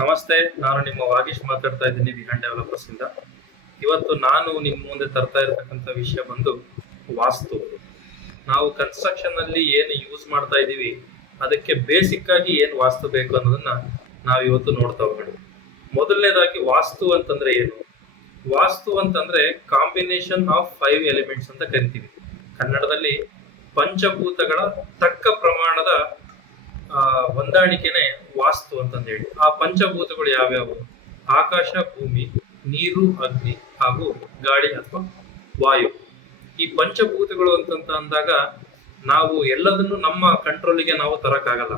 ನಮಸ್ತೆ, ನಾನು ನಿಮ್ಮ ವಾಗೀಶ್ ಮಾತಾಡ್ತಾ ಇದ್ದೀನಿ ವಿಹಾನ್ ಡೆವಲಪರ್ಸ್ ಇಂದ. ಇವತ್ತು ನಾನು ನಿಮ್ಮ ಮುಂದೆ ತರ್ತಾ ಇರತಕ್ಕಂಥ ವಿಷಯ ಬಂದು ವಾಸ್ತು. ನಾವು ಕನ್ಸ್ಟ್ರಕ್ಷನ್ ಅಲ್ಲಿ ಏನು ಯೂಸ್ ಮಾಡ್ತಾ ಇದ್ದೀವಿ ಅದಕ್ಕೆ ಬೇಸಿಕ್ ಆಗಿ ಏನು ವಾಸ್ತು ಬೇಕು ಅನ್ನೋದನ್ನ ನಾವು ಇವತ್ತು ನೋಡ್ತಾ ಹೋಗೋಣ. ಮೊದಲನೇದಾಗಿ ವಾಸ್ತು ಅಂತಂದ್ರೆ ಏನು? ವಾಸ್ತು ಅಂತಂದ್ರೆ ಕಾಂಬಿನೇಷನ್ ಆಫ್ 5 ಎಲಿಮೆಂಟ್ಸ್ ಅಂತ ಕರಿತೀವಿ. ಕನ್ನಡದಲ್ಲಿ ಪಂಚಭೂತಗಳ ತಕ್ಕ ಪ್ರಮಾಣದ ಹೊಂದಾಣಿಕೆನೆ ವಾಸ್ತು ಅಂತಂದೇಳಿ. ಆ ಪಂಚಭೂತಗಳು ಯಾವ್ಯಾವು? ಆಕಾಶ, ಭೂಮಿ, ನೀರು, ಅಗ್ನಿ ಹಾಗೂ ಗಾಳಿ ಅಥವಾ ವಾಯು. ಈ ಪಂಚಭೂತಗಳು ಅಂತಂತ ಅಂದಾಗ ನಾವು ಎಲ್ಲದನ್ನು ನಮ್ಮ ಕಂಟ್ರೋಲಿಗೆ ನಾವು ತರಕ್ಕಾಗಲ್ಲ.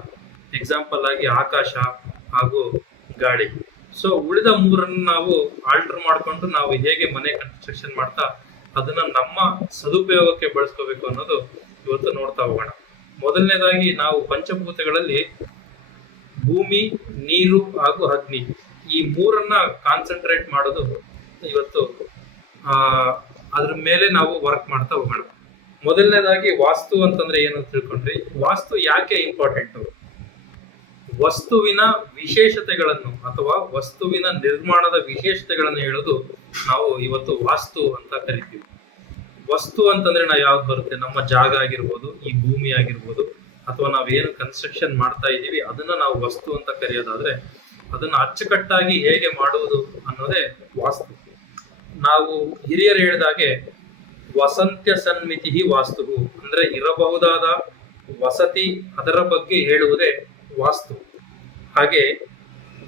ಎಕ್ಸಾಂಪಲ್ ಆಗಿ ಆಕಾಶ ಹಾಗೂ ಗಾಳಿ. ಸೊ ಉಳಿದ ಮೂರನ್ನು ನಾವು ಆಲ್ಟರ್ ಮಾಡ್ಕೊಂಡು ನಾವು ಹೇಗೆ ಮನೆ ಕನ್ಸ್ಟ್ರಕ್ಷನ್ ಮಾಡ್ತಾ ಅದನ್ನ ನಮ್ಮ ಸದುಪಯೋಗಕ್ಕೆ ಬಳಸ್ಕೋಬೇಕು ಅನ್ನೋದು ಇವತ್ತು ನೋಡ್ತಾ ಹೋಗೋಣ. ಮೊದಲನೇದಾಗಿ ನಾವು ಪಂಚಭೂತಗಳಲ್ಲಿ ಭೂಮಿ, ನೀರು ಹಾಗೂ ಅಗ್ನಿ ಈ ಮೂರನ್ನ ಕಾನ್ಸಂಟ್ರೇಟ್ ಮಾಡೋದು ಇವತ್ತು ಅದ್ರ ಮೇಲೆ ನಾವು ವರ್ಕ್ ಮಾಡ್ತಾ ಹೋಗೋಣ. ಮೊದಲನೇದಾಗಿ ವಾಸ್ತು ಅಂತಂದ್ರೆ ಏನು ಅಂತ ತಿಳ್ಕೊಂಡ್ರಿ. ವಾಸ್ತು ಯಾಕೆ ಇಂಪಾರ್ಟೆಂಟ್? ವಸ್ತುವಿನ ವಿಶೇಷತೆಗಳನ್ನು ಅಥವಾ ವಸ್ತುವಿನ ನಿರ್ಮಾಣದ ವಿಶೇಷತೆಗಳನ್ನು ಹೇಳೋದು ನಾವು ಇವತ್ತು ವಾಸ್ತು ಅಂತ ಕರಿತೀವಿ. ವಸ್ತು ಅಂತಂದ್ರೆ ನಾವು ಯಾವ್ದು ಬರುತ್ತೆ? ನಮ್ಮ ಜಾಗ ಆಗಿರ್ಬೋದು, ಈ ಭೂಮಿ ಆಗಿರ್ಬೋದು, ಅಥವಾ ನಾವೇನು ಕನ್ಸ್ಟ್ರಕ್ಷನ್ ಮಾಡ್ತಾ ಇದ್ದೀವಿ ಅದನ್ನ ನಾವು ವಸ್ತು ಅಂತ ಕರೆಯೋದಾದ್ರೆ ಅದನ್ನ ಅಚ್ಚುಕಟ್ಟಾಗಿ ಹೇಗೆ ಮಾಡುವುದು ಅನ್ನೋದೇ ವಾಸ್ತು. ನಾವು ಹಿರಿಯರು ಹೇಳಿದಾಗೆ ವಸಂತ್ಯ ಸನ್ಮಿತಿ ವಾಸ್ತು ಅಂದ್ರೆ ಇರಬಹುದಾದ ವಸತಿ, ಅದರ ಬಗ್ಗೆ ಹೇಳುವುದೇ ವಾಸ್ತು. ಹಾಗೆ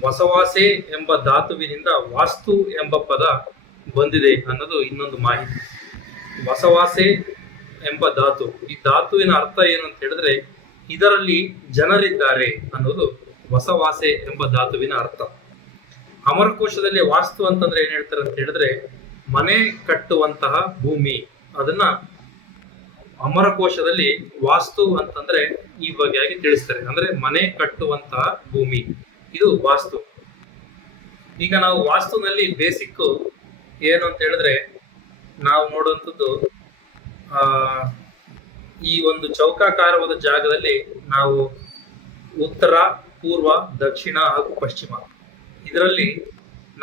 ವಸವಾಸೆ ಎಂಬ ಧಾತುವಿನಿಂದ ವಾಸ್ತು ಎಂಬ ಪದ ಬಂದಿದೆ ಅನ್ನೋದು ಇನ್ನೊಂದು ಮಾಹಿತಿ. ವಸವಾಸೆ ಎಂಬ ಧಾತು, ಈ ಧಾತುವಿನ ಅರ್ಥ ಏನು ಅಂತ ಹೇಳಿದ್ರೆ ಇದರಲ್ಲಿ ಜನರಿದ್ದಾರೆ ಅನ್ನೋದು ವಸವಾಸೆ ಎಂಬ ಧಾತುವಿನ ಅರ್ಥ. ಅಮರಕೋಶದಲ್ಲಿ ವಾಸ್ತು ಅಂತಂದ್ರೆ ಏನ್ ಹೇಳ್ತಾರೆ ಅಂತ ಹೇಳಿದ್ರೆ ಮನೆ ಕಟ್ಟುವಂತಹ ಭೂಮಿ. ಅದನ್ನ ಅಮರಕೋಶದಲ್ಲಿ ವಾಸ್ತು ಅಂತಂದ್ರೆ ಈ ಬಗೆಯಾಗಿ ತಿಳಿಸ್ತಾರೆ. ಅಂದ್ರೆ ಮನೆ ಕಟ್ಟುವಂತಹ ಭೂಮಿ, ಇದು ವಾಸ್ತು. ಈಗ ನಾವು ವಾಸ್ತುನಲ್ಲಿ ಬೇಸಿಕ್ ಏನು ಅಂತ ಹೇಳಿದ್ರೆ ನಾವು ನೋಡುವಂಥದ್ದು ಈ ಒಂದು ಚೌಕಾಕಾರವಾದ ಜಾಗದಲ್ಲಿ ನಾವು ಉತ್ತರ, ಪೂರ್ವ, ದಕ್ಷಿಣ ಹಾಗೂ ಪಶ್ಚಿಮ ಇದರಲ್ಲಿ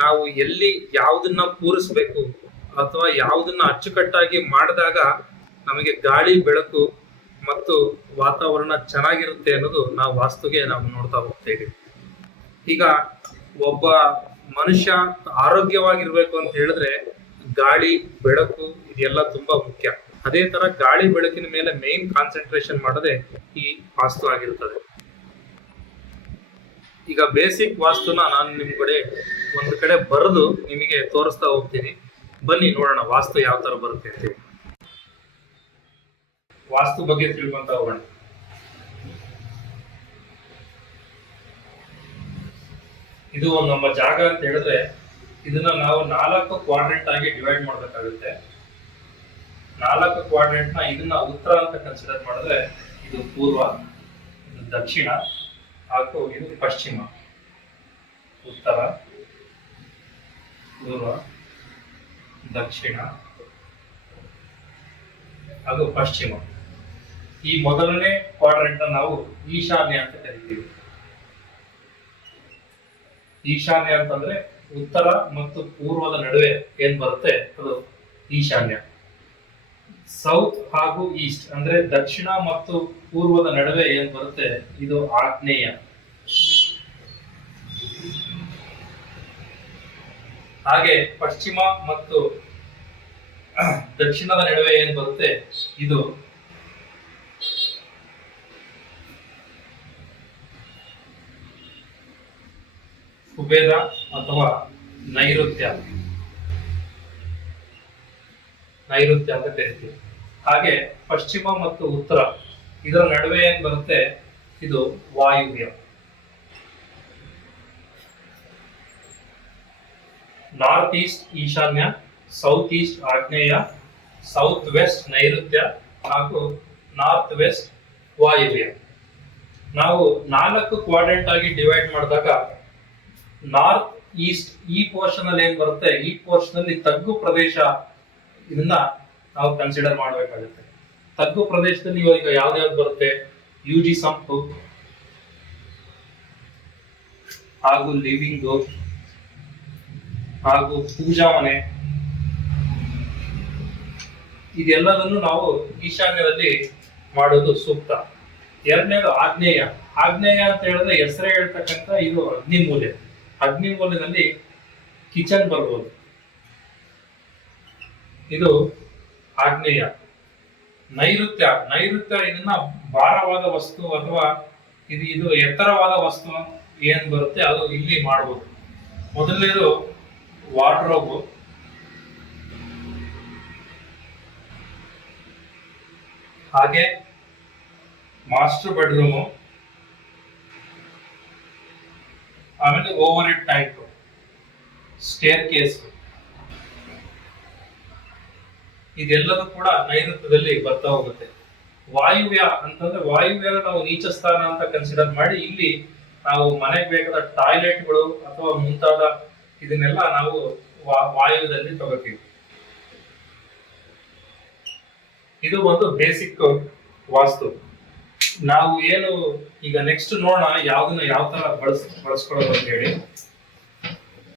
ನಾವು ಎಲ್ಲಿ ಯಾವುದನ್ನ ಪೂರಿಸ್ಬೇಕು ಅಥವಾ ಯಾವುದನ್ನ ಅಚ್ಚುಕಟ್ಟಾಗಿ ಮಾಡಿದಾಗ ನಮಗೆ ಗಾಳಿ, ಬೆಳಕು ಮತ್ತು ವಾತಾವರಣ ಚೆನ್ನಾಗಿರುತ್ತೆ ಅನ್ನೋದು ನಾವು ವಾಸ್ತುಗೆ ನಾವು ನೋಡ್ತಾ ಹೋಗ್ತೇವೆ. ಈಗ ಒಬ್ಬ ಮನುಷ್ಯ ಆರೋಗ್ಯವಾಗಿರ್ಬೇಕು ಅಂತ ಹೇಳಿದ್ರೆ ಗಾಳಿ, ಬೆಳಕು ಇದೆಲ್ಲ ತುಂಬಾ ಮುಖ್ಯ. ಅದೇ ತರ ಗಾಳಿ ಬೆಳಕಿನ ಮೇಲೆ ಮೇನ್ ಕಾನ್ಸಂಟ್ರೇಷನ್ ಮಾಡೋದೇ ಈ ವಾಸ್ತು ಆಗಿರ್ತದೆ. ಈಗ ಬೇಸಿಕ್ ವಾಸ್ತುನ ನಾನು ನಿಮ್ ಕಡೆ ಒಂದು ಕಡೆ ಬರೆದು ನಿಮಗೆ ತೋರಿಸ್ತಾ ಹೋಗ್ತೀನಿ. ಬನ್ನಿ ನೋಡೋಣ ವಾಸ್ತು ಯಾವ ತರ ಬರುತ್ತೆ ಅಂತೇಳಿ. ವಾಸ್ತು ಬಗ್ಗೆ ತಿಳ್ಕೊಂತ ಹೋಗೋಣ. ಇದು ನಮ್ಮ ಜಾಗ ಅಂತ ಹೇಳಿದ್ರೆ ಇದನ್ನ ನಾವು 4 ಕ್ವಾಡ್ರೆಂಟ್ ಆಗಿ ಡಿವೈಡ್ ಮಾಡಬೇಕಾಗುತ್ತೆ. 4 ಕ್ವಾಡ್ರೆಂಟ್ ನ ಇದನ್ನ ಉತ್ತರ ಅಂತ ಕನ್ಸಿಡರ್ ಮಾಡಿದ್ರೆ ಇದು ಪೂರ್ವ, ಇದು ದಕ್ಷಿಣ ಹಾಗೂ ಇದು ಪಶ್ಚಿಮ. ಉತ್ತರ, ಪೂರ್ವ, ದಕ್ಷಿಣ ಹಾಗೂ ಪಶ್ಚಿಮ. ಈ ಮೊದಲನೇ ಕ್ವಾಡ್ರೆಂಟ್ ನಾವು ಈಶಾನ್ಯ ಅಂತ ಕರಿತೀವಿ. ಈಶಾನ್ಯ ಅಂತಂದ್ರೆ ಉತ್ತರ ಮತ್ತು ಪೂರ್ವದ ನಡುವೆ ಏನ್ ಬರುತ್ತೆ ಅದು ಈಶಾನ್ಯ. ಸೌತ್ ಹಾಗೂ ಈಸ್ಟ್ ಅಂದ್ರೆ ದಕ್ಷಿಣ ಮತ್ತು ಪೂರ್ವದ ನಡುವೆ ಏನ್ ಬರುತ್ತೆ ಇದು ಆಗ್ನೇಯ. ಹಾಗೆ ಪಶ್ಚಿಮ ಮತ್ತು ದಕ್ಷಿಣದ ನಡುವೆ ಏನ್ ಬರುತ್ತೆ ಇದು ಕುಬೇರ ಅಥವಾ ನೈಋತ್ಯ ಅಂತ ಕರಿತೀವಿ. ಹಾಗೆ ಪಶ್ಚಿಮ ಮತ್ತು ಉತ್ತರ ಇದರ ನಡುವೆ ಏನ್ ಬರುತ್ತೆ ಇದು ವಾಯುವ್ಯ. ನಾರ್ತ್ ಈಸ್ಟ್ ಈಶಾನ್ಯ, ಸೌತ್ ಈಸ್ಟ್ ಆಗ್ನೇಯ, ಸೌತ್ ವೆಸ್ಟ್ ನೈಋತ್ಯ ಹಾಗೂ ನಾರ್ತ್ ವೆಸ್ಟ್ ವಾಯುವ್ಯ. ನಾವು 4 ಕ್ವಾಡ್ರೆಂಟ್ ಆಗಿ ಡಿವೈಡ್ ಮಾಡಿದಾಗ ನಾರ್ತ್ ಈಸ್ಟ್ ಈ ಪೋರ್ಷನ್ ಅಲ್ಲಿ ಏನ್ ಬರುತ್ತೆ, ಈ ಪೋರ್ಷನ್ ಅಲ್ಲಿ ತಗ್ಗು ಪ್ರದೇಶ, ಇದನ್ನ ನಾವು ಕನ್ಸಿಡರ್ ಮಾಡಬೇಕಾಗುತ್ತೆ. ತಗ್ಗು ಪ್ರದೇಶದಲ್ಲಿ ಈಗ ಯಾವ್ದು ಬರುತ್ತೆ? ಯುಜಿ ಸಂಪು, ಹಾಗೂ ಲಿವಿಂಗ್ ಡೋರ್ ಹಾಗೂ ಪೂಜಾ ಮನೆ, ಇದೆಲ್ಲದನ್ನು ನಾವು ಈಶಾನ್ಯದಲ್ಲಿ ಮಾಡೋದು ಸೂಕ್ತ. ಎರಡನೇದು ಆಗ್ನೇಯ. ಆಗ್ನೇಯ ಅಂತ ಹೇಳಿದ್ರೆ ಹೆಸರೇ ಹೇಳ್ತಕ್ಕಂಥ ಇದು ಅಗ್ನಿಮೂಲೆ. ಅಗ್ನಿಮೂಲೆಯಲ್ಲಿ ಕಿಚನ್ ಬರ್ಬೋದು, ಇದು ಆಗ್ನೇಯ. ನೈಋತ್ಯ. ನೈಋತ್ಯ ಇದನ್ನ ಭಾರವಾದ ವಸ್ತು ಅಥವಾ ಇದು ಎತ್ತರವಾದ ವಸ್ತು ಏನ್ ಬರುತ್ತೆ ಅದು ಇಲ್ಲಿ ಮಾಡ್ಬೋದು. ಮೊದಲನೇದು ವಾರ್ಡ್ರೋಬ್, ಹಾಗೆ ಮಾಸ್ಟರ್ ಬೆಡ್ರೂಮು, ಆಮೇಲೆ overhead tank, staircase, ಇದೆಲ್ಲದೂ ಕೂಡ ನೈಋತ್ಯದಲ್ಲಿ ಬರ್ತಾ ಹೋಗುತ್ತೆ. ವಾಯುವ್ಯ ಅಂತಂದ್ರೆ ವಾಯುವ್ಯ ನಾವು ನೀಚ ಸ್ಥಾನ ಅಂತ ಕನ್ಸಿಡರ್ ಮಾಡಿ ಇಲ್ಲಿ ನಾವು ಮನೆಗೆ ಬೇಕಾದ ಟಾಯ್ಲೆಟ್ಗಳು ಅಥವಾ ಮುಂತಾದ ಇದನ್ನೆಲ್ಲ ನಾವು ವಾಯುವ್ಯದಲ್ಲಿ ತಗೋತೀವಿ. ಇದು ಒಂದು ಬೇಸಿಕ್ ವಾಸ್ತು. ನಾವು ಏನು ಈಗ ನೆಕ್ಸ್ಟ್ ನೋಡೋಣ ಯಾವ್ದನ್ನ ಯಾವ ತರ ಬಳಸ್ಕೊಳ್ಳೋದು ಅಂತ ಹೇಳಿ.